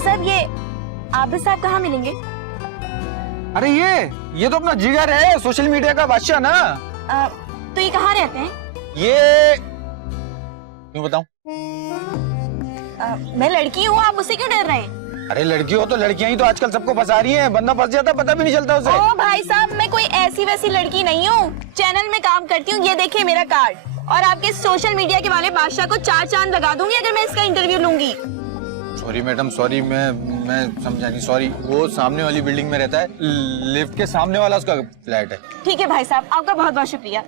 साहब ये आबिद साहब कहाँ मिलेंगे? अरे ये तो अपना जिगर है, सोशल मीडिया का बादशाह ना। तो ये कहाँ रहते हैं? ये क्यों बताऊं? मैं लड़की हूँ, आप मुझसे क्यों डर रहे हैं? अरे लड़की हो तो लड़कियां ही तो आजकल सबको फंसा रही हैं, बंदा फंस जाता पता भी नहीं चलता उसे। ओ भाई साहब, मैं कोई ऐसी वैसी लड़की नहीं हूँ, चैनल में काम करती हूँ। ये देखिए मेरा कार्ड, और आपके सोशल मीडिया के वाले बादशाह को 4 चांद लगा दूंगी अगर मैं इसका इंटरव्यू लूंगी। सॉरी मैडम, सॉरी, मैं समझा नहीं, सॉरी। वो सामने वाली बिल्डिंग में रहता है, लिफ्ट के सामने वाला उसका फ्लैट है। ठीक है भाई साहब, आपका बहुत बहुत शुक्रिया।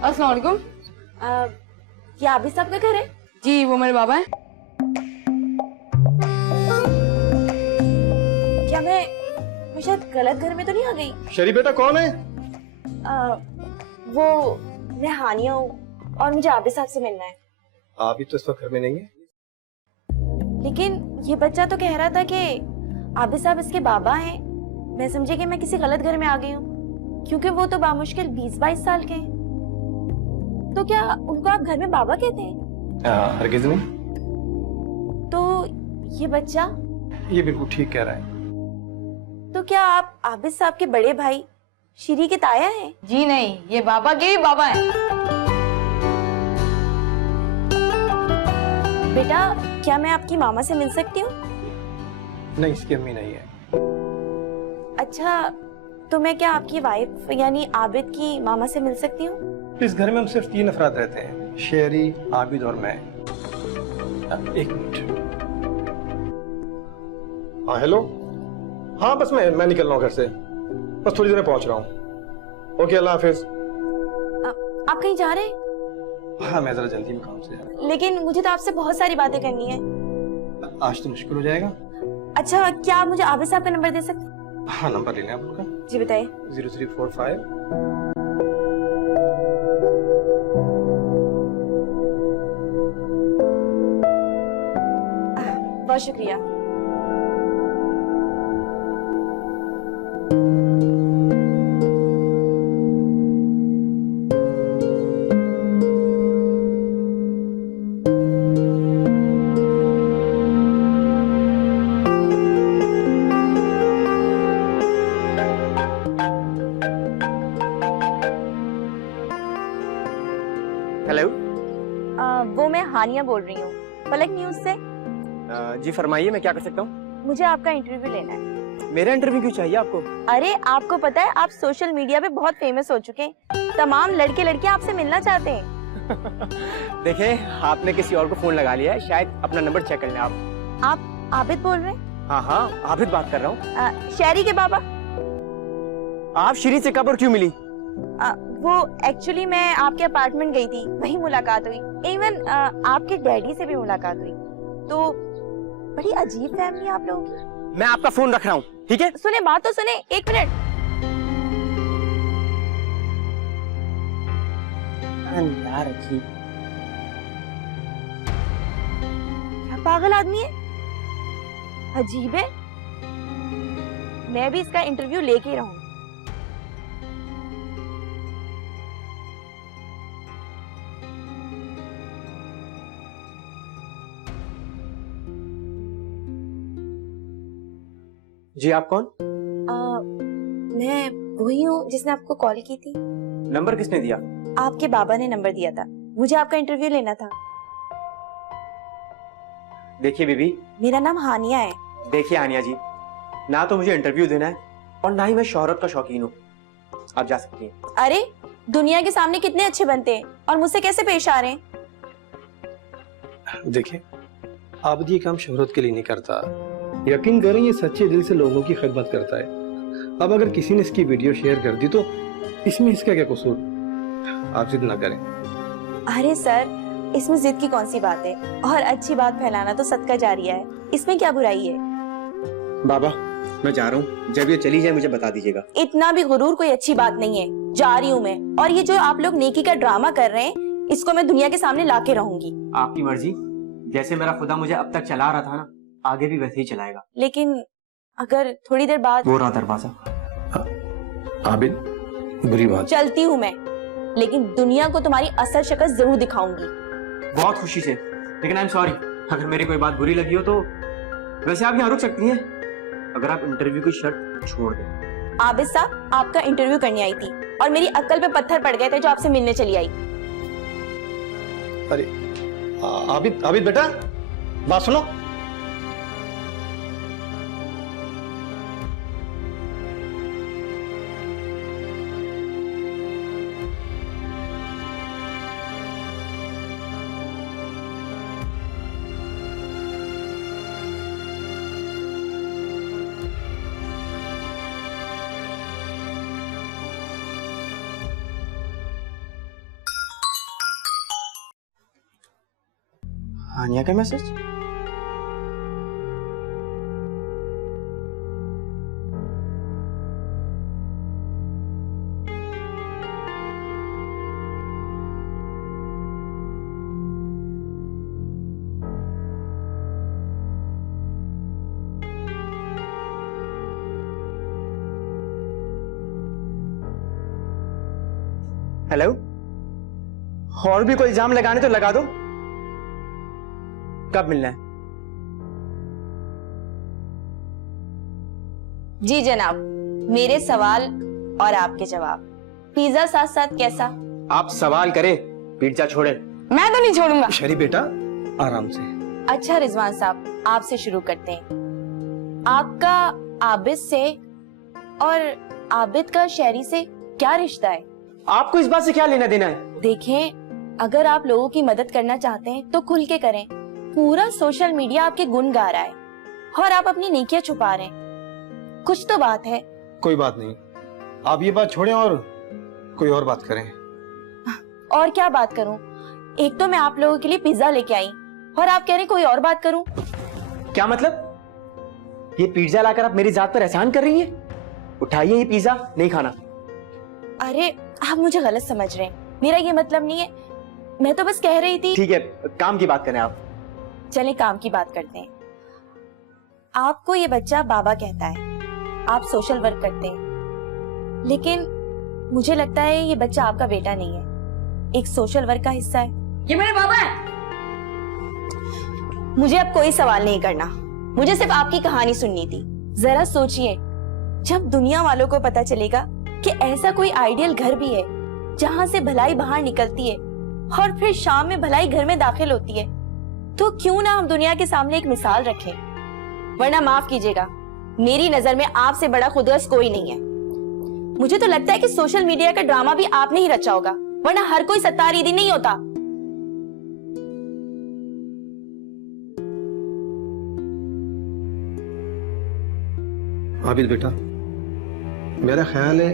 अस्सलाम वालेकुम। ये आबिद साहब का घर है? जी वो मेरे बाबा हैं। क्या मैं शायद गलत घर में तो नहीं आ गई? शरी बेटा कौन है? वो मैं हानिया हूँ और मुझे आबिद साहब से मिलना है। अभी तो इस वक्त घर में नहीं है। लेकिन ये बच्चा तो कह रहा था कि आबिद साहब इसके बाबा हैं। मैं समझी कि मैं किसी गलत घर में आ गई हूँ, क्योंकि वो तो बामुश्किल 20-22 साल के हैं। तो क्या उनको आप घर में बाबा कहते हैं? हरगिज नहीं। तो ये बच्चा? ये बिल्कुल ठीक कह रहा है। तो क्या आप आबिद साहब के बड़े भाई श्री के ताया हैं? जी नहीं, ये बाबा के ही बाबा हैं। बेटा, क्या मैं आपकी मामा से मिल सकती हूँ? नहीं, इसकी अम्मी नहीं है। अच्छा, तो मैं क्या आपकी वाइफ यानी आबिद की मामा से मिल सकती हूँ? इस घर में हम सिर्फ 3 अफराद रहते हैं, शेरी, आबिद और मैं। एक मिनट। हाँ हेलो। हाँ बस मैं निकल रहा हूँ घर से, बस थोड़ी देर में पहुंच रहा हूँ। ओके, अल्लाह हाफिज। आप कहीं जा रहे हैं? हाँ मैं जरा जल्दी में काम से जा रहा लेकिन मुझे तो आपसे बहुत सारी बातें करनी है। हूँ। आज तो मुश्किल हो जाएगा। अच्छा, क्या आप मुझे आबिद साहब का नंबर दे सकते हैं? हाँ नंबर ले लें आप उनका। जी बताइए। 0345। बहुत शुक्रिया। हेलो। वो मैं हानिया बोल रही हूँ, पलक न्यूज से। जी फरमाइए, मैं क्या कर सकता हूँ? मुझे आपका इंटरव्यू लेना है। मेरा इंटरव्यू क्यों चाहिए आपको? अरे आपको पता है, आप सोशल मीडिया पे बहुत फेमस हो चुके हैं, तमाम लड़के लड़कियां आपसे मिलना चाहते हैं। देखें, आपने किसी और को फोन लगा लिया है, शायद अपना नंबर चेक कर लें आप। आप आबिद बोल रहे हैं? हाँ हाँ, आबिद बात कर रहा हूँ। शहरी के बाबा? आप श्री से कब और क्यों मिली? वो एक्चुअली मैं आपके अपार्टमेंट गई थी, वहीं मुलाकात हुई। इवन आपके डैडी से भी मुलाकात हुई। तो बड़ी अजीब फैमिली आप लोगों की। मैं आपका फोन रख रहा हूँ, ठीक है? सुने, बात तो सुने, 1 मिनट। यार अजीब, क्या पागल आदमी है, अजीब है। मैं भी इसका इंटरव्यू लेके रहूं। जी आप कौन? मैं वही हूँ जिसने आपको कॉल की थी। नंबर किसने दिया? आपके बाबा ने नंबर दिया था, मुझे आपका इंटरव्यू लेना था। देखिए बीबी, मेरा नाम हानिया है। देखिए आनिया जी, ना तो मुझे इंटरव्यू देना है और ना ही मैं शोहरत का शौकीन हूँ। आप जा सकती हैं। अरे दुनिया के सामने कितने अच्छे बनते हैं और मुझसे कैसे पेश आ रहे हैं। देखिए, आबिद ये काम शोहरत के लिए नहीं करता, यकीन करें ये सच्चे दिल से लोगों की खिदमत करता है। अब अगर किसी ने इसकी वीडियो शेयर कर दी तो इसमें इसका क्या कसूर? आप जिद ना करें। अरे सर, इसमें जिद की कौन सी बात है, और अच्छी बात फैलाना तो सदका जारिया है, इसमें क्या बुराई है। बाबा मैं जा रहा हूँ, जब ये चली जाए मुझे बता दीजिएगा। इतना भी गुरूर कोई अच्छी बात नहीं है, जा रही हूँ मैं। और ये जो आप लोग नेकी का ड्रामा कर रहे हैं, इसको मैं दुनिया के सामने लाके रहूंगी। आपकी मर्जी, जैसे मेरा खुदा मुझे अब तक चला रहा था ना, आगे भी वैसे ही चलाएगा। लेकिन अगर थोड़ी देर बाद वो रहा दरवाजा। आबिद, बुरी बात। चलती हूँ मैं, लेकिन दुनिया को तुम्हारी असल शक्ल जरूर दिखाऊंगी। बहुत खुशी से, लेकिन आई एम सॉरी, अगर मेरी कोई बात बुरी लगी हो तो वैसे आप यहाँ रुक सकती हैं, अगर आप इंटरव्यू की शर्त छोड़ दें। आबिद साहब, आपका इंटरव्यू करने आई थी और मेरी अक्ल पे पत्थर पड़ गए थे जो आपसे मिलने चली आई। अरे आबिद, आबिद बेटा, बात सुनो। हानिया का मैसेज? हेलो, और भी कोई इल्जाम लगाने तो लगा दो। कब मिलना है? जी जनाब, मेरे सवाल और आपके जवाब। पिज्जा साथ साथ कैसा? आप सवाल करें, पिज्जा छोड़े। मैं तो नहीं छोड़ूंगा। शरी बेटा, आराम से। अच्छा रिजवान साहब, आपसे शुरू करते हैं। आपका आबिद से और आबिद का शहरी से क्या रिश्ता है? आपको इस बात से क्या लेना देना है? देखें, अगर आप लोगों की मदद करना चाहते हैं तो खुल के करें। पूरा सोशल मीडिया आपके गुण गा रहा है और आप अपनी नेकियां छुपा रहे हैं। कुछ तो बात है। कोई बात नहीं, आप ये बात छोड़ें और कोई और बात करें। और क्या बात करूं? एक तो मैं आप लोगों के लिए पिज्जा लेके आई और आप कह रहे हैं कोई और बात करूं। क्या मतलब? ये पिज्जा लाकर आप मेरी जात पर एहसान कर रही हैं? उठाइए ये पिज्जा, नहीं खाना। अरे आप मुझे गलत समझ रहे हैं, मेरा ये मतलब नहीं है। मैं तो बस कह रही थी। ठीक है, काम की बात करें आप। चलें काम की बात करते हैं। आपको ये बच्चा बाबा कहता है, आप सोशल वर्क करते हैं, लेकिन मुझे लगता है ये बच्चा आपका बेटा नहीं है, एक सोशल वर्क का हिस्सा है। ये मेरे बाबा हैं। मुझे अब कोई सवाल नहीं करना, मुझे सिर्फ आपकी कहानी सुननी थी। जरा सोचिए, जब दुनिया वालों को पता चलेगा कि ऐसा कोई आइडियल घर भी है जहां से भलाई बाहर निकलती है और फिर शाम में भलाई घर में दाखिल होती है, तो क्यों ना हम दुनिया के सामने एक मिसाल रखें। वरना माफ कीजिएगा, मेरी नजर में आपसे बड़ा खुदगर्ज कोई नहीं है। मुझे तो लगता है कि सोशल मीडिया का ड्रामा भी आपने ही रचा होगा, वरना हर कोई सत्तार ईदी नहीं होता। आबिद बेटा, मेरा ख्याल है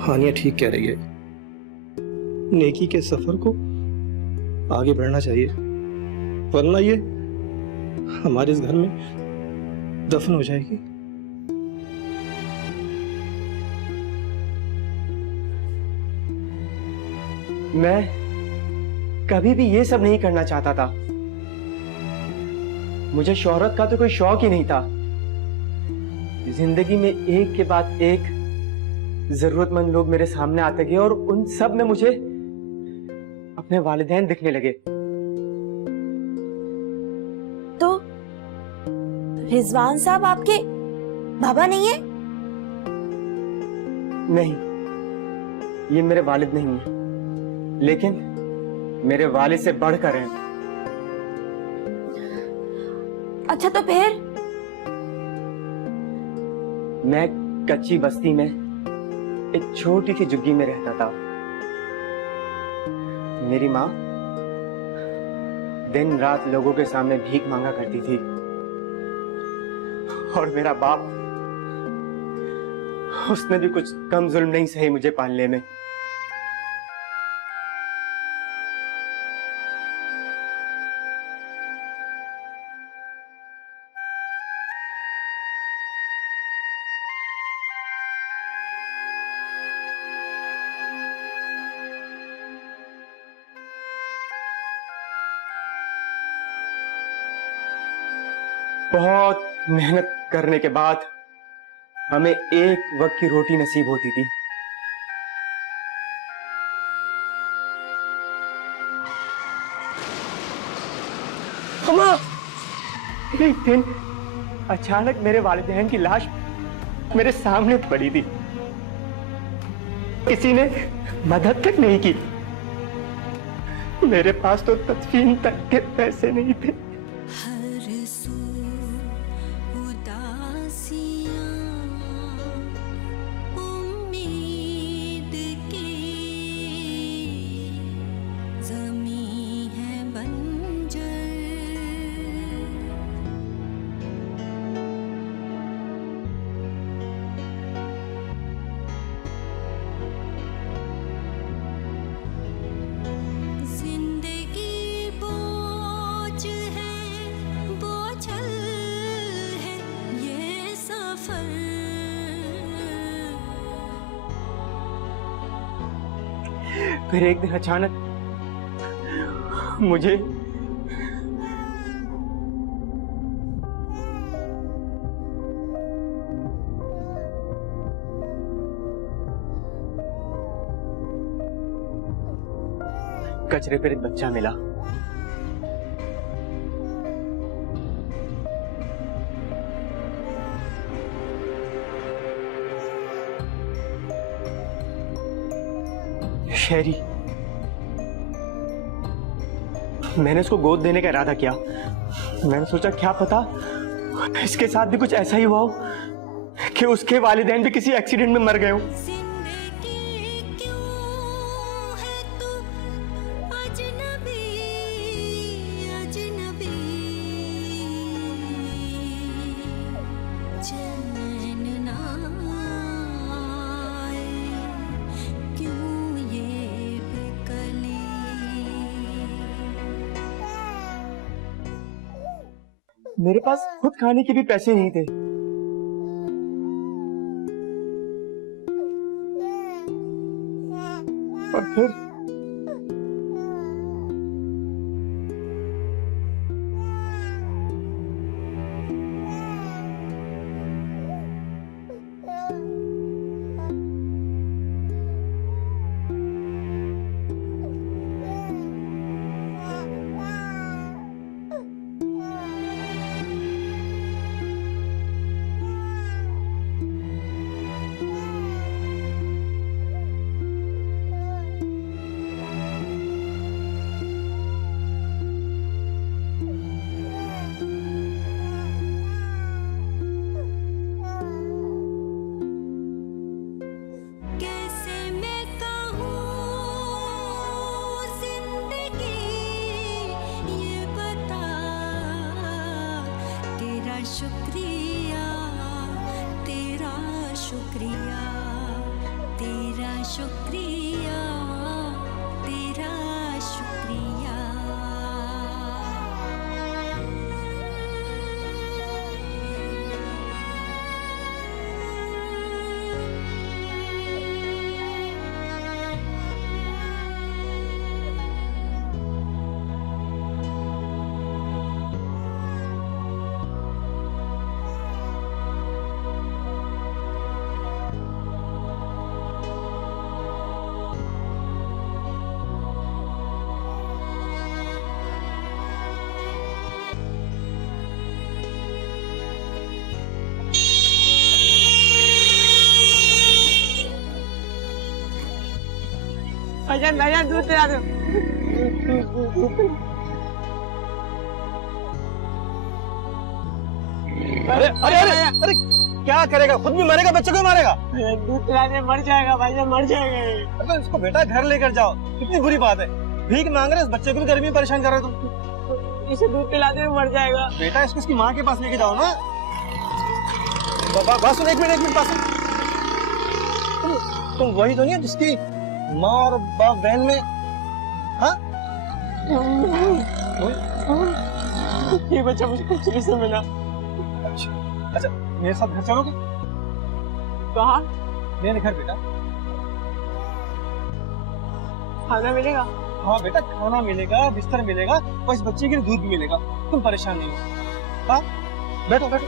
हानिया ठीक कह रही है। नेकी के सफर को आगे बढ़ना चाहिए, वरना ये हमारे इस घर में दफन हो जाएगी। मैं कभी भी ये सब नहीं करना चाहता था। मुझे शोहरत का तो कोई शौक ही नहीं था। जिंदगी में एक के बाद एक जरूरतमंद लोग मेरे सामने आते गए और उन सब में मुझे अपने वालिदैन दिखने लगे। तो रिजवान साहब आपके बाबा नहीं है? नहीं, ये मेरे वालिद नहीं है, लेकिन मेरे वालिद से बढ़कर हैं। अच्छा तो फिर? मैं कच्ची बस्ती में एक छोटी सी झुग्गी में रहता था। मेरी माँ दिन रात लोगों के सामने भीख मांगा करती थी और मेरा बाप, उसने भी कुछ कम जुल्म नहीं सही मुझे पालने में। बहुत मेहनत करने के बाद हमें एक वक्त की रोटी नसीब होती थी। अम्मा, एक दिन अचानक मेरे वालिदैन की लाश मेरे सामने पड़ी थी। किसी ने मदद तक नहीं की। मेरे पास तो तदफीन तक के पैसे नहीं थे। हर सू उदासियां उम्मीद की ज़मीं है बंजर। जिंदगी बोझ है, बोझल है ये सफर। फिर एक दिन अचानक मुझे कचरे पर एक बच्चा मिला। शेरी। मैंने उसको गोद देने का इरादा किया। मैंने सोचा क्या पता इसके साथ भी कुछ ऐसा ही हुआ हो कि उसके वालिदैन भी किसी एक्सीडेंट में मर गए हो। जिंदगी क्यों है तू अजनबी, अजनबी। चैन ना आए क्यों ये बेकली। मेरे पास खुद खाने के भी पैसे नहीं थे। और फिर कैसे मैं कहूँ जिंदगी ये बता। तेरा शुक्रिया, तेरा शुक्रिया, तेरा शुक्रिया, तेरा शुक्रिया। भाईजान भाईजान दूध पिला दो। अरे अरे अरे अरे क्या करेगा? खुद भी मरेगा, बच्चे को भी मारेगा। दूध पिला दे, मर जाएगा भाईजान, मर जाएगा। अरे इसको बेटा घर लेकर जाओ। कितनी बुरी बात है। भीख मांग रहे, इस बच्चे को भी गर्मी में परेशान कर रहे हो तुम। इसे दूध पिला दे, मर जाएगा। बेटा इसको इसकी माँ के पास लेके जाओ ना। बात सुन, एक मिनट बात सुन। तुम वही तो नहीं है जिसकी माँ और बाप वैन में? हाँ ये बच्चा मुझको चोरी से मिला। अच्छा मेरे साथ घर चलोगे? कहाँ? मेरे घर बेटा। खाना मिलेगा? हाँ बेटा, खाना मिलेगा, बिस्तर मिलेगा और इस बच्चे के लिए दूध भी मिलेगा। तुम परेशान नहीं हो। हाँ बैठो बैठो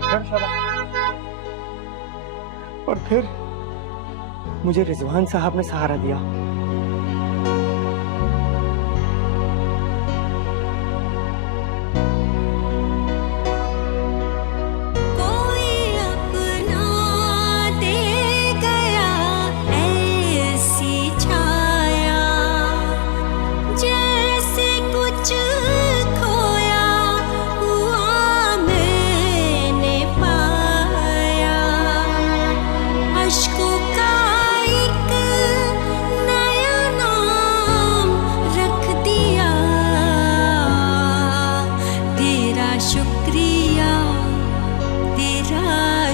बैठो शाबाश। और फिर मुझे रिजवान साहब ने सहारा दिया। कोई अपना दे गया ऐसी छाया, जैसे कुछ खोया हुआ मैंने पाया। अश्कों का एक नया नाम रख दिया, तेरा शुक्रिया, तेरा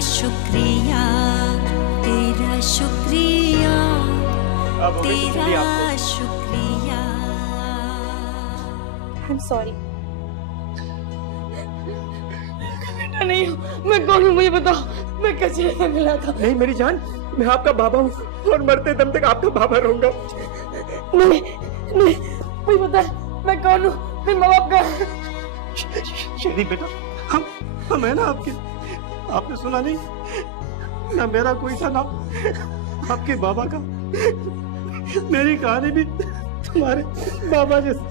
शुक्रिया, तेरा शुक्रिया, अब हो गई तसल्ली आपको? तेरा शुक्रिया। I am sorry. नहीं, मैं कौन हूँ मुझे बताओ। मैं कचरे में मिला था। नहीं मेरी जान, मैं आपका बाबा हूँ और मरते दम तक आपका बाबा रहूंगा। नहीं नहीं, मुझे पता है मैं कौन हूँ। मेरे माँ बाप का शरीफ बेटा, हम है ना आपके। आपने सुना नहीं, ना मेरा कोई था ना आपके बाबा का। मेरी कहानी भी तुम्हारे बाबा जैसी।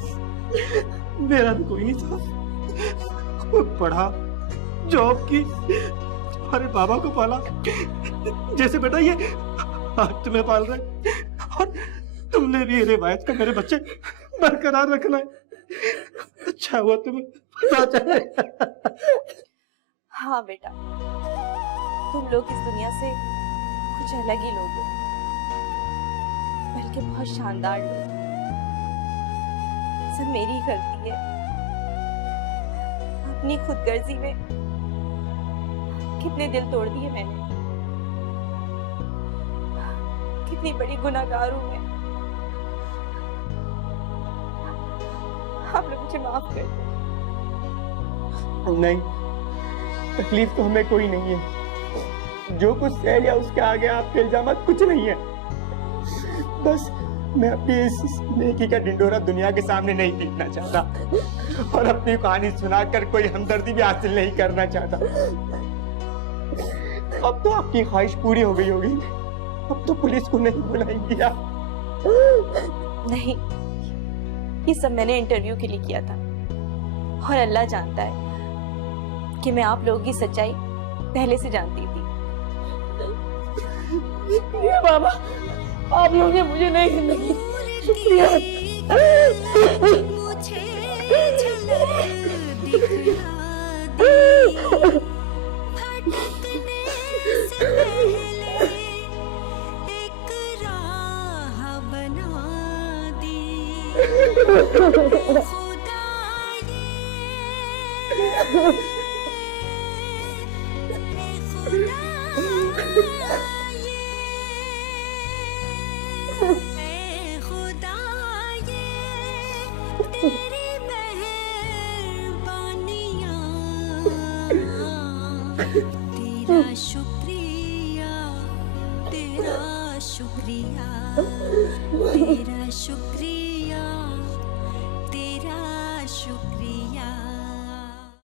मेरा भी कोई नहीं था। खुद पढ़ा, जॉब की, तुम्हारे बाबा को पाला। जैसे बेटा ये आज तुम्हें पाल रहे, और तुमने भी ये रिवायत का मेरे बच्चे बरकरार रखना है। अच्छा हुआ तुम्हें पता चले। हाँ बेटा, तुम लोग इस दुनिया से कुछ अलग ही लोग हो, बल्कि बहुत शानदार लोग। सब मेरी ही गलती है। अपनी खुदगर्जी में कितने दिल तोड़ दिए मैंने। कितनी बड़ी गुनाहगार हूं मैं। आप लोग मुझे माफ कर दो। नहीं, तकलीफ तो हमें कोई नहीं है। जो कुछ सह लिया उसके आगे आपके इल्जामात कुछ नहीं है। बस मैं अपनी इस नेकी का ढिंढोरा दुनिया के सामने नहीं पीटना चाहता, और अपनी कहानी सुनाकर कोई हमदर्दी भी हासिल नहीं करना चाहता। अब तो आपकी ख्वाहिश पूरी हो गई होगी। अब तो पुलिस को नहीं बुलाएंगे आप। नहीं, ये सब मैंने इंटरव्यू के लिए किया था, और अल्लाह जानता है कि मैं आप लोगों की सच्चाई पहले से जानती थी। ये बाबा, आप लोगों ने मुझे नई जिंदगी शुक्रिया। मुझे झलक दिखला दी, भटकने से पहले एक राह बना दी। खुदा तेरी मेहरबानियाँ, तेरा शुक्रिया, तेरा शुक्रिया, तेरा शुक्रिया।